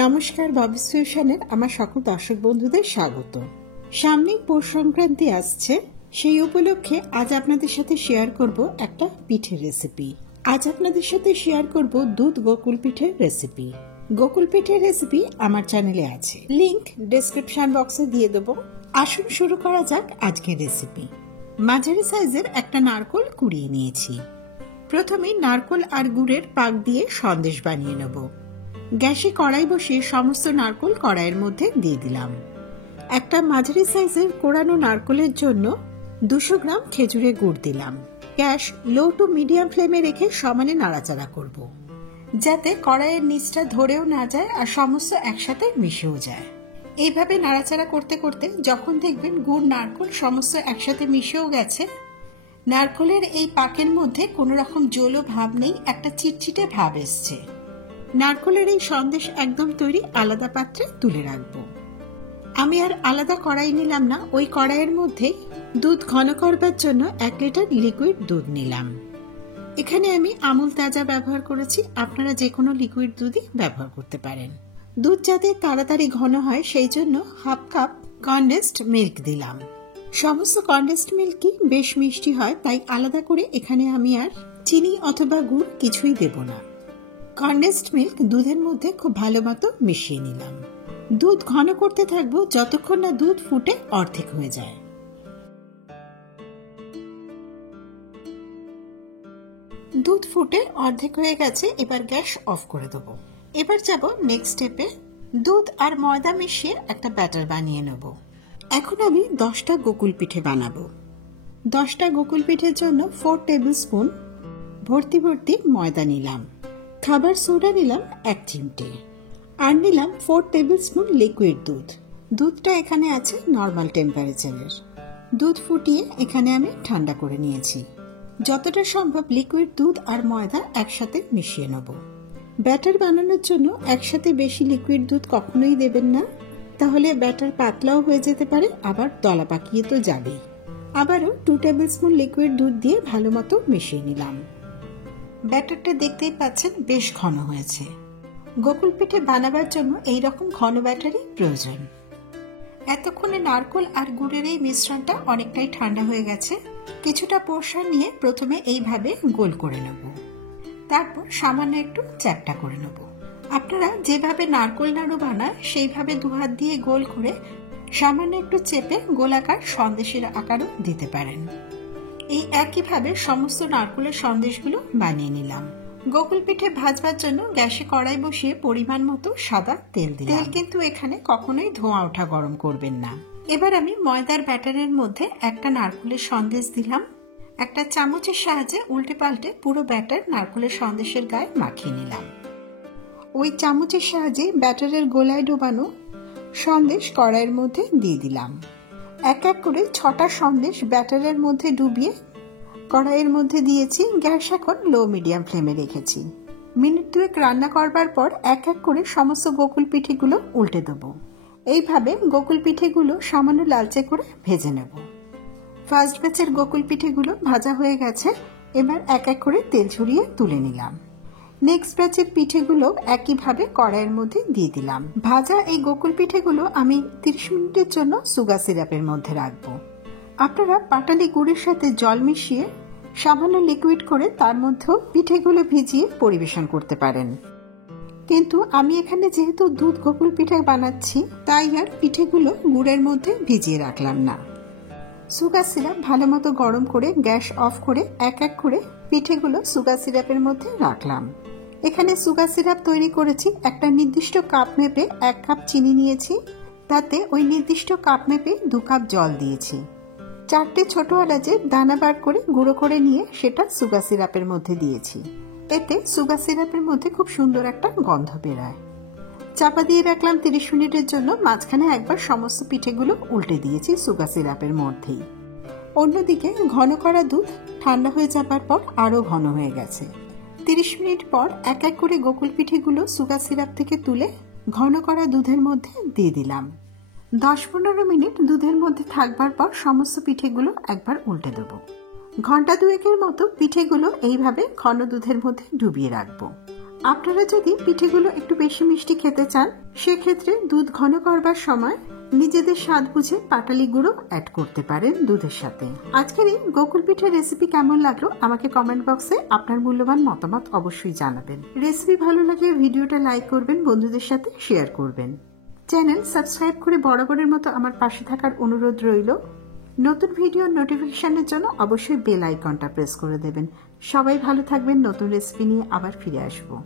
নমস্কার, ববিস ফিউশনের আমার সকল দর্শক বন্ধুদের স্বাগত। সামনেই পৌষ সংক্রান্তি আসছে, সেই উপলক্ষে আজ আপনাদের সাথে শেয়ার করব একটা পিঠের রেসিপি। আজ আপনাদের সাথে শেয়ার করব দুধ গোকুল পিঠের রেসিপি। গোকুল পিঠের রেসিপি আমার চ্যানেলে আছে, লিংক ডেসক্রিপশন বক্সে দিয়ে দেবো। আসুন শুরু করা যাক আজকের রেসিপি। মাঝারি সাইজের একটা নারকোল কুড়িয়ে নিয়েছি। প্রথমে নারকোল আর গুড়ের পাক দিয়ে সন্দেশ বানিয়ে নেব। গ্যাসে কড়াই বসিয়ে সমস্ত নারকোল কড়াইয়ের মধ্যে দিয়ে দিলাম। একটা মাঝারি সাইজের কোড়ানো নারকোলের জন্য 200 গ্রাম খেজুরের গুড় দিলাম। গ্যাস লো টু মিডিয়াম ফ্লেমে রেখে সমানে নাড়াচাড়া করব, যাতে কড়াইয়ের নিচটা ধরেও না যায় আর সমস্ত একসাথে মিশেও যায়। এইভাবে নাড়াচাড়া করতে করতে যখন দেখবেন গুড় নারকোল সমস্ত একসাথে মিশেও গেছে, নারকোলের এই পাকের মধ্যে কোনো রকম জলো ভাব নেই, একটা চিটচিটে ভাব এসছে, নারকোলের এই সন্দেশ একদম তৈরি। আলাদা পাত্রে তুলে রাখবো। আমি আর আলাদা কড়াই নিলাম না, ওই কড়াইয়ের মধ্যে দুধ ঘন করবার জন্য 1 লিটার লিকুইড দুধ নিলাম। এখানে আমি আমুল তাজা ব্যবহার করেছি, আপনারা যে কোনো লিকুইড দুধই ব্যবহার করতে পারেন। দুধ যাতে তাড়াতাড়ি ঘন হয় সেই জন্য 1/2 কাপ কনডেন্সড মিল্ক দিলাম। সমস্ত কনডেন্সড মিল্কই বেশ মিষ্টি হয়, তাই আলাদা করে এখানে আমি আর চিনি অথবা গুড় কিছুই দেব না। কনডেন্সড মিল্ক দুধের মধ্যে খুব ভালো মতো মিশিয়ে নিলাম। দুধ ঘন করতে থাকবো যতক্ষণ না দুধ ফুটে অর্ধেক হয়ে যায়। দুধ ফুটে অর্ধেক হয়ে গেছে, এবার গ্যাস অফ করে দেবো। এবার যাব নেক্সট স্টেপে। দুধ আর ময়দা মিশিয়ে একটা ব্যাটার বানিয়ে নেব। এখন আমি 10টা গোকুল পিঠে বানাবো। 10টা গোকুল পিঠের জন্য 4 টেবিল স্পুন ভর্তি ভর্তি ময়দা নিলাম। খাবার সোডা নিলাম 1 চিমটে, আর নিলাম 4 টেবিল স্পুন লিকুইড দুধ। দুধটা এখানে আছে নর্মাল টেম্পারেচারের। দুধ ফুটিয়ে এখানে আমি ঠান্ডা করে নিয়েছি। যতটা সম্ভব লিকুইড দুধ আর ময়দা একসাথে মিশিয়ে নেব। ব্যাটার বানানোর জন্য একসাথে বেশি লিকুইড দুধ কখনোই দেবেন না, তাহলে ব্যাটার পাতলাও হয়ে যেতে পারে, আবার দলা পাকিয়ে তো যাবেই। আবারও 2 টেবিল স্পুন লিকুইড দুধ দিয়ে ভালো মতো মিশিয়ে নিলাম। ব্যাটারটা দেখতেই পাচ্ছেন বেশ ঘন হয়েছে। গোকুল পিঠে বানাবার জন্য এইরকম ঘন ব্যাটারই প্রয়োজন। এতক্ষণে নারকোল আর গুড়ের এই মিশ্রণটা অনেকটাই ঠান্ডা হয়ে গেছে। কিছুটা পোর্শন নিয়ে প্রথমে এইভাবে গোল করে নেব, তারপর সামান্য একটু চ্যাপ্টা করে নেব। আপনারা যেভাবে নারকোল নাড়ু বানায় সেইভাবে 2 হাত দিয়ে গোল করে সামান্য একটু চেপে গোলাকার সন্দেশের আকারও দিতে পারেন। এই একইভাবে সমস্ত নারকোলের সন্দেশগুলো বানিয়ে নিলাম। গোকুল পিঠে ভাজবার জন্য গ্যাসে কড়াই বসিয়ে পরিমাণ মতো সাদা তেল দিলাম। তেল কিন্তু এখানে কখনোই ধোঁয়া ওঠা গরম করবেন না। এবার আমি ময়দার ব্যাটারের মধ্যে একটা নারকোলের সন্দেশ দিলাম। একটা চামচের সাহায্যে উল্টে পাল্টে পুরো ব্যাটার নারকোলের সন্দেশের গায়ে মাখিয়ে নিলাম। ওই চামচের সাহায্যে ব্যাটারের গোলায় ডোবানো সন্দেশ কড়াইয়ের মধ্যে দিয়ে দিলাম। এক এক করে 6টা সন্দেশ ব্যাটারের মধ্যে ডুবিয়ে কড়াইয়ের মধ্যে দিয়েছি। গ্যাস এখন লো মিডিয়াম ফ্লেমে রেখেছি। মিনিট 2 রান্না করবার পর এক এক করে সমস্ত গোকুল পিঠেগুলো উল্টে দেবো। এইভাবে গোকুল পিঠেগুলো সামান্য লালচে করে ভেজে নেব। ফার্স্ট ব্যাচের গোকুল পিঠেগুলো ভাজা হয়ে গেছে, এবার এক এক করে তেল ঝরিয়ে তুলে নিলাম। নেক্সট ব্যাচের পিঠেগুলো একইভাবে কড়াইয়ের মধ্যে দিয়ে দিলাম। ভাজা এই গোকুল পিঠেগুলো আমি 30 মিনিটের জন্য সুগার সিরাপের মধ্যে রাখবো। আপনারা পাটালি গুড়ের সাথে জল মিশিয়ে সামান্য লিকুইড করে তার মধ্যেও পিঠেগুলো ভিজিয়ে পরিবেশন করতে পারেন, কিন্তু আমি এখানে যেহেতু দুধ গোকুল পিঠে বানাচ্ছি তাই আর পিঠেগুলো গুড়ের মধ্যে ভিজিয়ে রাখলাম না। সুগার সিরাপ ভালো মতো গরম করে গ্যাস অফ করে এক এক করে পিঠেগুলো সুগার সিরাপের মধ্যে রাখলাম। এখানে সুগার সিরাপ তৈরি করেছি। একটা নির্দিষ্ট কাপ মেপে 1 কাপ চিনি নিয়েছি, তাতে ওই নির্দিষ্ট কাপ মেপে 2 কাপ জল দিয়েছি। 4টে ছোট এলাচের দানা বার করে গুঁড়ো করে নিয়ে সেটা সুগার সিরাপের মধ্যে দিয়েছি। এতে সুগার সিরাপের মধ্যে খুব সুন্দর একটা গন্ধ বেরোয়। চাপা দিয়ে রাখলাম 30 মিনিটের জন্য। মাঝখানে একবার সমস্ত পিঠেগুলো উল্টে দিয়েছি সুগার সিরাপের মধ্যেই। অন্যদিকে ঘন করা দুধ ঠান্ডা হয়ে যাবার পর আরো ঘন হয়ে গেছে। 30 মিনিট পর এক এক করে গোকুল পিঠেগুলো সুগার সিরাপ থেকে তুলে ঘন করা দুধের মধ্যে দিয়ে দিলাম। 10-15 মিনিট দুধের মধ্যে থাকবার পর সমস্ত পিঠেগুলো একবার উল্টে দেবো। ঘন্টা 2-এর মতো পিঠেগুলো এইভাবে ঘন দুধের মধ্যে ডুবিয়ে রাখবো। আপনারা যদি পিঠেগুলো একটু বেশি মিষ্টি খেতে চান, সেক্ষেত্রে দুধ ঘন করবার সময় নিজেদের স্বাদ বুঝে পাটালি গুঁড়ো অ্যাড করতে পারেন দুধের সাথে। আজকের এই গোকুল পিঠের রেসিপি কেমন লাগলো আমাকে কমেন্ট বক্সে আপনার মূল্যবান মতামত অবশ্যই জানাবেন। রেসিপি ভালো লাগলে ভিডিওটা লাইক করবেন, বন্ধুদের সাথে শেয়ার করবেন। চ্যানেল সাবস্ক্রাইব করে বরাবরের মতো আমার পাশে থাকার অনুরোধ রইল। নতুন ভিডিও নোটিফিকেশনের জন্য অবশ্যই বেল আইকনটা প্রেস করে দেবেন। সবাই ভালো থাকবেন। নতুন রেসিপি নিয়ে আবার ফিরে আসবো।